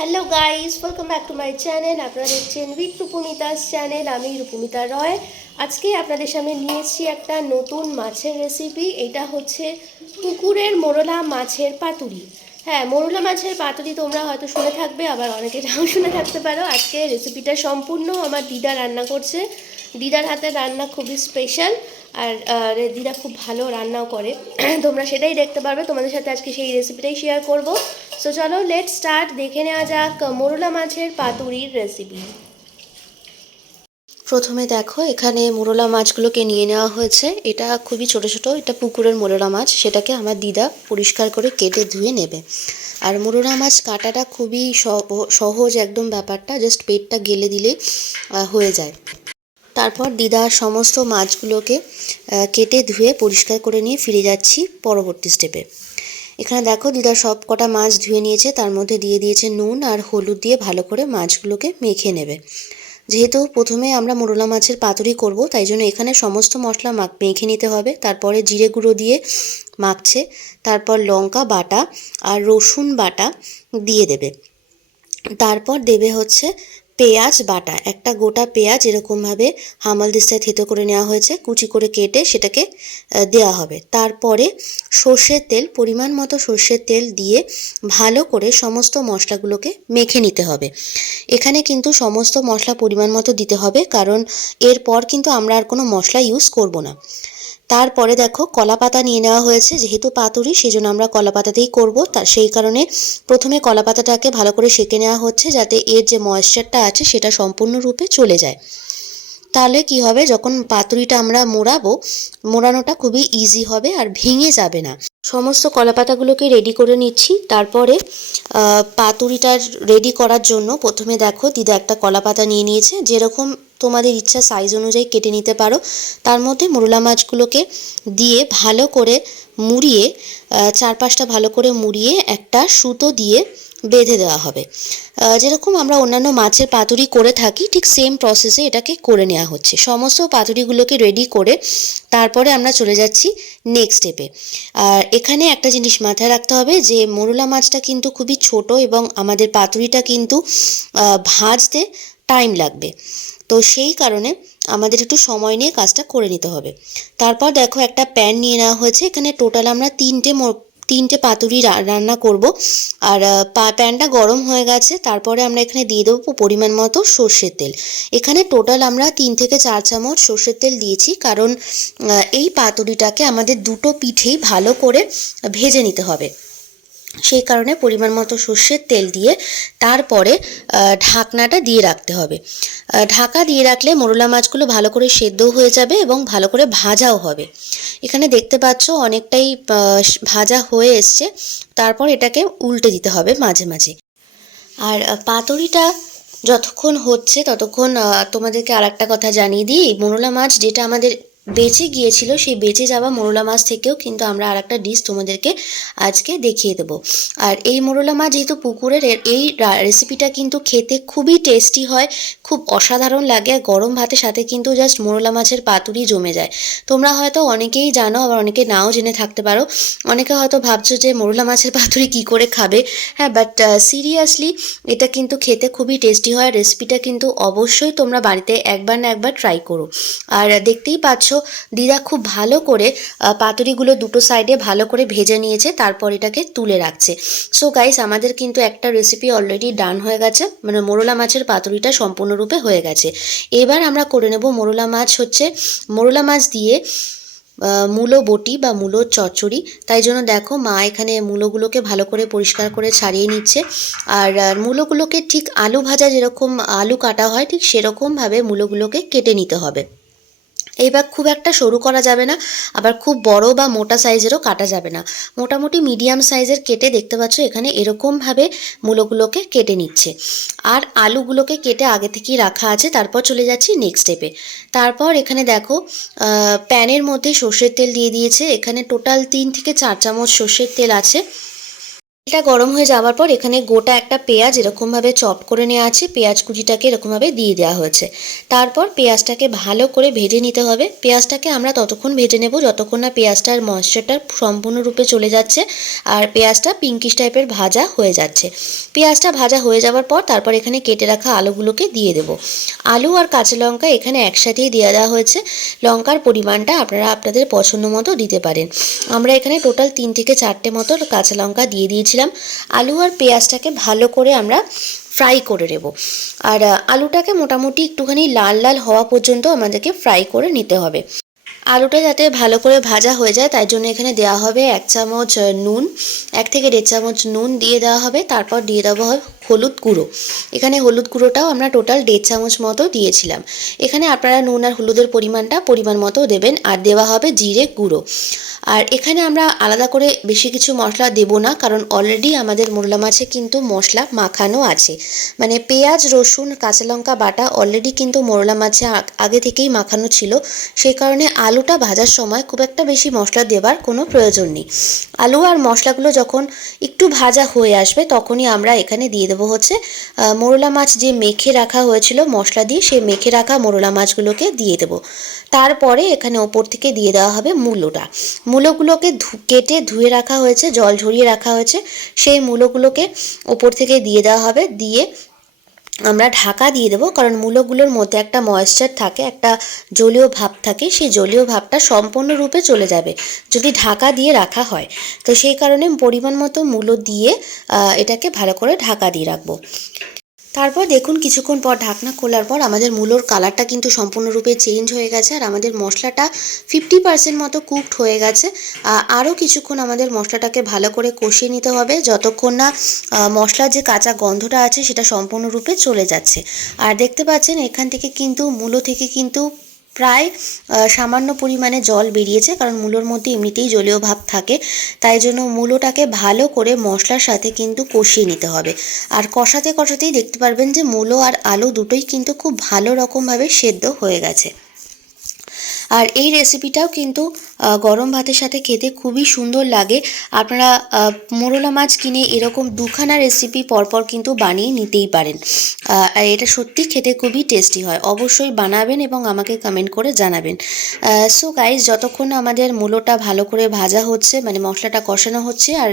Hello guys welcome back to my channel আপনারা দেখছেন with রূপমিতাস channel আমি রূপমিতা রয়। আজকে আপনাদের সামনে নিয়ে এসেছি একটা নতুন মাছের রেসিপি এটা হচ্ছে পুকুরের মোরলা মাছের পাতুরি। হ্যাঁ মোরলা মাছের পাতুরি তোমরা হয়তো শুনে থাকবে, আবার অনেকে নাও শুনে থাকতে পারো। আজকে রেসিপিটা সম্পূর্ণ আমার দিদা রান্না করছে। দিদার হাতে রান্না খুবই স্পেশাল আর দিদা খুব ভালো রান্নাও করে। তোমরা সেটাই দেখতে পারবে। তোমাদের সাথে আজকে সেই রেসিপিটাই শেয়ার করব। সো চলো লেট স্টার্ট দেখে নেওয়া যাক মোরলা মাছের পাতুরির রেসিপি প্রথমে দেখো, এখানে মোরলা মাছগুলোকে নিয়ে নেওয়া হয়েছে। এটা খুবই ছোট ছোট। এটা পুকুরের মোরলা মাছ। সেটাকে আমার দিদা পরিষ্কার করে কেটে ধুয়ে নেবে। আর মোরলা মাছ কাটাটা খুবই সহ- সহজ একদম ব্যাপারটা। জাস্ট পেটটা গেলে দিলে হয়ে যায়। তারপর দিদা সমস্ত মাছগুলোকে কেটে ধুয়ে পরিষ্কার করে নিয়ে ফিরে যাচ্ছি পরবর্তী স্টেপে এখানে দেখো দিদা সব কটা মাছ ধুয়ে নিয়েছে, তার মধ্যে দিয়ে দিয়েছে নুন আর হলুদ দিয়ে ভালো করে মাছগুলোকে মেখে নেবে। যেহেতু প্রথমে আমরা মোরলা মাছের পাতুরি করব, তাই জন্য এখানে সমস্ত মশলা মাখ মেখে নিতে হবে। তারপরে জিরে গুঁড়ো দিয়ে মাখছে, তারপর লঙ্কা বাটা আর রসুন বাটা দিয়ে দেবে। তারপর দেবে হচ্ছে পেঁয়াজ বাটা, একটা গোটা পেঁয়াজ এরকমভাবে হামাল দিস্তায় থেতো করে নেওয়া হয়েছে, কুচি করে কেটে সেটাকে দেওয়া হবে। তারপরে সর্ষের তেল, পরিমাণ মতো সর্ষের তেল দিয়ে ভালো করে সমস্ত মশলাগুলোকে মেখে নিতে হবে। এখানে কিন্তু সমস্ত মশলা পরিমাণ মতো দিতে হবে, কারণ এরপর কিন্তু আমরা আর কোনো মশলা ইউজ করব না। তারপরে দেখো কলা পাতা নিয়ে নেওয়া হয়েছে, যেহেতু পাতুরি সেই জন্য আমরা কলা পাতাতেই করব। তা, সেই কারণে প্রথমে কলা পাতাটাকে ভালো করে সেঁকে নেওয়া হচ্ছে, যাতে এর যে ময়েশ্চারটা আছে, সেটা সম্পূর্ণরূপে চলে যায়। তাহলে কি হবে, যখন পাতুরিটা আমরা মোড়াবো, মোড়ানোটা খুবই ইজি হবে আর ভেঙে যাবে না। সমস্ত কলা পাতাগুলোকে রেডি করে নিচ্ছি। তারপরে পাতুরিটার রেডি করার জন্য প্রথমে দেখো দিদা একটা কলা পাতা নিয়ে নিয়েছে। যেরকম তোমাদের ইচ্ছা সাইজ অনুযায়ী কেটে নিতে পারো। তার মধ্যে মোরলা মাছগুলোকে দিয়ে ভালো করে মুড়িয়ে আহ, চারপাশটা ভালো করে মুড়িয়ে একটা সুতো দিয়ে বেঁধে দেওয়া হবে। যেরকম আমরা অন্যান্য মাছের পাতুরি করে থাকি ঠিক সেম প্রসেসে এটাকে করে নেওয়া হচ্ছে। সমস্ত পাতুরিগুলোকে রেডি করে তারপরে আমরা চলে যাচ্ছি নেক্সট স্টেপে আর এখানে একটা জিনিস মাথায় রাখতে হবে যে মোরলা মাছটা কিন্তু খুবই ছোট এবং আমাদের পাতুরিটা কিন্তু ভাজতে টাইম লাগবে। তো সেই কারণে আমাদের একটু সময় নিয়ে কাজটা করে নিতে হবে। তারপর দেখো একটা প্যান নিয়ে নেওয়া হয়েছে। এখানে টোটাল আমরা তিনটে তিনটে পাতুরি রান্না করব। আর প্যানটা গরম হয়ে গেছে। তারপরে আমরা এখানে দিয়ে দেবো পরিমাণ মতো সর্ষের তেল। এখানে টোটাল আমরা তিন থেকে চার চামচ সর্ষের তেল দিয়েছি। কারণ এই পাতুরিটাকে আমাদের দুটো পিঠেই ভালো করে ভেজে নিতে হবে। সেই কারণে পরিমাণ মতো সর্ষের তেল দিয়ে তারপরে ঢাকনাটা দিয়ে রাখতে হবে। ঢাকা দিয়ে রাখলে মোরলা মাছগুলো ভালো করে সেদ্ধ হয়ে যাবে এবং ভালো করে ভাজাও হবে। এখানে দেখতে পাচ্ছ অনেকটাই ভাজা হয়ে এসছে। তারপর এটাকে উল্টে দিতে হবে মাঝে মাঝে। আর পাতুরিটা যতক্ষণ হচ্ছে ততক্ষণ তোমাদেরকে আর একটা কথা জানিয়ে দিই। মোরলা মাছ যেটা আমাদের বেঁচে গিয়েছিল, সেই বেঁচে যাওয়া মোরলা মাছ থেকেও কিন্তু আমরা আর একটা ডিশ তোমাদেরকে আজকে দেখিয়ে দেবো। আর এই মোরলা মাছ যেহেতু পুকুরের এই রেসিপিটা কিন্তু খেতে খুবই টেস্টি হয়, খুব অসাধারণ লাগে, আর গরম ভাতের সাথে কিন্তু জাস্ট মোরলা মাছের পাতুরি জমে যায়। তোমরা হয়তো অনেকেই জানো, আবার অনেকে নাও জেনে থাকতে পারো, অনেকে হয়তো ভাবছ যে মোরলা মাছের পাতুরি কি করে খাবে। হ্যাঁ বাট সিরিয়াসলি এটা কিন্তু খেতে খুবই টেস্টি হয় রেসিপিটা কিন্তু অবশ্যই তোমরা বাড়িতে একবার না একবার ট্রাই করো। আর দেখতেই পাচ্ছ দিদা খুব ভালো করে পাতুরিগুলো দুটো সাইডে ভালো করে ভেজে নিয়েছে, তারপর এটাকে তুলে রাখছে। সো গাইস আমাদের কিন্তু একটা রেসিপি অলরেডি ডান হয়ে গেছে মানে মোরলা মাছের পাতুরিটা সম্পূর্ণরূপে হয়ে গেছে। এবার আমরা করে নেব মোরলা মাছ হচ্ছে, মোরলা মাছ দিয়ে মূলো বটি বা মূলোর চচ্চড়ি। তাই জন্য দেখো মা এখানে মূলোগুলোকে ভালো করে পরিষ্কার করে ছাড়িয়ে নিচ্ছে। আর মূলোগুলোকে ঠিক আলু ভাজা যেরকম আলু কাটা হয়, ঠিক সেরকমভাবে মূলোগুলোকে কেটে নিতে হবে। এইবার খুব একটা সরু করা যাবে না, আবার খুব বড় বা মোটা সাইজেরও কাটা যাবে না। মোটামুটি মিডিয়াম সাইজের কেটে দেখতে পাচ্ছ, এখানে এরকমভাবে মূলোগুলোকে কেটে নিচ্ছে। আর আলুগুলোকে কেটে আগে থেকেই রাখা আছে, তারপর চলে যাচ্ছি নেক্সট স্টেপে তারপর এখানে দেখো প্যানের মধ্যে সর্ষের তেল দিয়ে দিয়েছে। এখানে টোটাল তিন থেকে চার চামচ সর্ষের তেল আছে। এটা গরম হয়ে যাওয়ার পর এখানে গোটা একটা পেঁয়াজ এরকমভাবে চপ করে নেওয়া আছে। পেঁয়াজ কুচিটাকে এরকমভাবে দিয়ে দেওয়া হয়েছে। তারপর পেঁয়াজটাকে ভালো করে ভেজে নিতে হবে। পেঁয়াজটাকে আমরা ততক্ষণ ভেজে নেব যতক্ষণ না পেঁয়াজটার ময়েশ্চারটা সম্পূর্ণরূপে চলে যাচ্ছে আর পেঁয়াজটা পিঙ্কিশ টাইপের ভাজা হয়ে যাচ্ছে। পেঁয়াজটা ভাজা হয়ে যাওয়ার পর তারপর এখানে কেটে রাখা আলুগুলোকে দিয়ে দেবো। আলু আর কাঁচা লঙ্কা এখানে একসাথেই দিয়ে দেওয়া হয়েছে। লঙ্কার পরিমাণটা আপনারা আপনাদের পছন্দ মতো দিতে পারেন। আমরা এখানে টোটাল তিন থেকে চারটে মতো কাঁচা লঙ্কা দিয়ে দিয়েছিলাম, আলু আর পেঁয়াজটাকে ভালো করে আমরা ফ্রাই করে নেব। আর আলুটাকে মোটামুটি একটুখানি লাল লাল হওয়া পর্যন্ত আমাদেরকে ফ্রাই করে নিতে হবে। আলুটা যাতে ভালো করে ভাজা হয়ে যায়, তাই জন্য এখানে দেওয়া হবে এক চামচ নুন, এক থেকে দেড় চামচ নুন দিয়ে দেওয়া হবে, তারপর দিয়ে দেওয়া হবে হলুদ গুঁড়ো। এখানে হলুদ গুঁড়োটাও আমরা টোটাল দেড় চামচ মতো দিয়েছিলাম। এখানে আপনারা নুন আর হলুদের পরিমাণটা পরিমাণ মতো দেবেন, আর দেওয়া হবে জিরে গুঁড়ো। আর এখানে আমরা আলাদা করে বেশি কিছু মশলা দেব না, কারণ অলরেডি আমাদের মোরলা মাছে কিন্তু মশলা মাখানো আছে। মানে পেঁয়াজ, রসুন, কাঁচা লঙ্কা বাটা অলরেডি কিন্তু মোরলা মাছে আগে থেকেই মাখানো ছিল। সেই কারণে আলুটা ভাজার সময় খুব একটা বেশি মশলা দেওয়ার কোনো প্রয়োজন নেই। আলু আর মশলাগুলো যখন একটু ভাজা হয়ে আসবে, তখনই আমরা এখানে দিয়ে দেবো হচ্ছে আহ, মোরলা মাছ যে মেখে রাখা হয়েছিল মশলা দিয়ে সেই মেখে রাখা মোরলা মাছগুলোকে দিয়ে দেব। তারপরে এখানে ওপর থেকে দিয়ে দেওয়া হবে মূলোটা। মূলোগুলোকে কেটে ধুয়ে রাখা হয়েছে জল ঝরিয়ে রাখা হয়েছে। সেই মূলোগুলোকে ওপর থেকে দিয়ে দেওয়া হবে দিয়ে আমরা ঢাকা দিয়ে দেবো, কারণ মূলগুলোর মধ্যে একটা ময়েশ্চার থাকে, একটা জলীয় ভাব থাকে, সেই জলীয় ভাবটা সম্পূর্ণরূপে চলে যাবে যদি ঢাকা দিয়ে রাখা হয়। তো সেই কারণে পরিমাণ মতো মূলো দিয়ে এটাকে ভালো করে ঢাকা দিয়ে রাখব। তারপর দেখুন কিছুক্ষণ পর ঢাকনা খোলার পর আমাদের মূলোর কালারটা কিন্তু সম্পূর্ণরূপে চেঞ্জ হয়ে গেছে আর আমাদের মশলাটা ফিফটি পার্সেন্ট মতো কুকড হয়ে গেছে। আরও কিছুক্ষণ আমাদের মশলাটাকে ভালো করে কষিয়ে নিতে হবে যতক্ষণ না মশলার যে কাঁচা গন্ধটা আছে সেটা সম্পূর্ণরূপে চলে যাচ্ছে। আর দেখতে পাচ্ছেন এখান থেকে কিন্তু মূলো থেকে কিন্তু প্রায় সামান্য পরিমাণে জল বেরিয়েছে, কারণ মূলোর মধ্যে এমনিতেই জলীয় ভাব থাকে। তাই জন্য মূলোটাকে ভালো করে মশলার সাথে কিন্তু কষিয়ে নিতে হবে। আর কষাতে কষাতেই দেখতে পারবেন যে মূলো আর আলু দুটোই কিন্তু খুব ভালো রকমভাবে সেদ্ধ হয়ে গেছে। আর এই রেসিপিটাও কিন্তু গরম ভাতের সাথে খেতে খুবই সুন্দর লাগে। আপনারা মোরলা মাছ কিনে এরকম দুখানা রেসিপি পরপর কিন্তু বানিয়ে নিতেই পারেন। আর এটা সত্যি খেতে খুবই টেস্টি হয়। অবশ্যই বানাবেন এবং আমাকে কমেন্ট করে জানাবেন। সো গাইজ যতক্ষণ আমাদের মূলোটা ভালো করে ভাজা হচ্ছে মানে মশলাটা কষানো হচ্ছে আর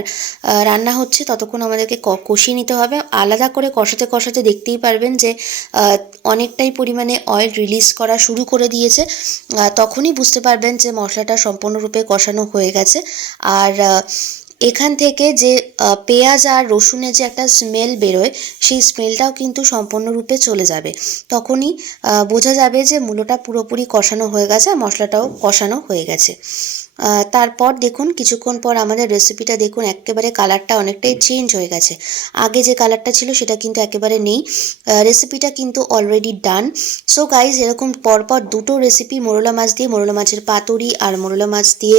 রান্না হচ্ছে, ততক্ষণ আমাদেরকে কষিয়ে নিতে হবে। আলাদা করে কষাতে কষাতে দেখতেই পারবেন যে অনেকটাই পরিমাণে অয়েল রিলিজ করা শুরু করে দিয়েছে। তখনই বুঝতে পারবেন যে মশলাটা সম্পূর্ণরূপে কষানো হয়ে গেছে। আর এখান থেকে যে পেঁয়াজ আর রসুনের যে একটা স্মেল বেরোয়, সেই স্মেলটাও কিন্তু সম্পূর্ণরূপে চলে যাবে। তখনই বোঝা যাবে যে মূলোটা পুরোপুরি কষানো হয়ে গেছে, আর মশলাটাও কষানো হয়ে গেছে। তারপর দেখুন, কিছুক্ষণ পর আমাদের রেসিপিটা দেখুন, একেবারে কালারটা অনেকটাই চেঞ্জ হয়ে গেছে। আগে যে কালারটা ছিল, সেটা কিন্তু একেবারে নেই। রেসিপিটা কিন্তু অলরেডি ডান সো গাইজ এরকম পরপর দুটো রেসিপি মোরলা মাছ দিয়ে মোরলা মাছের পাতুরি আর মোরলা মাছ দিয়ে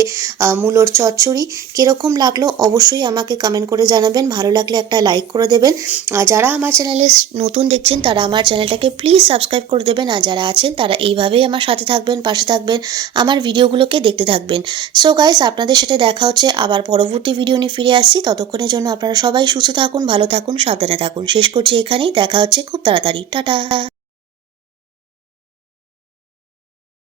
মূলোর চচ্চড়ি। কীরকম লাগল অবশ্যই আমাকে কমেন্ট করে জানাবেন। ভালো লাগলে একটা লাইক করে দেবেন। আর যারা আমার চ্যানেলে নতুন দেখছেন, তারা আমার চ্যানেলটাকে প্লিজ সাবস্ক্রাইব করে দেবেন। আর যারা আছেন, তারা এইভাবেই আমার সাথে থাকবেন, পাশে থাকবেন, আমার ভিডিওগুলোকে দেখতে থাকবেন। সো গাইস আপনাদের সাথে দেখা হচ্ছে আবার পরবর্তী ভিডিও নিয়ে ফিরে আসছি। ততক্ষণের জন্য আপনারা সবাই সুস্থ থাকুন, ভালো থাকুন, সাবধানে থাকুন। শেষ করছি এখানেই। দেখা হচ্ছে খুব তাড়াতাড়ি। টাটা।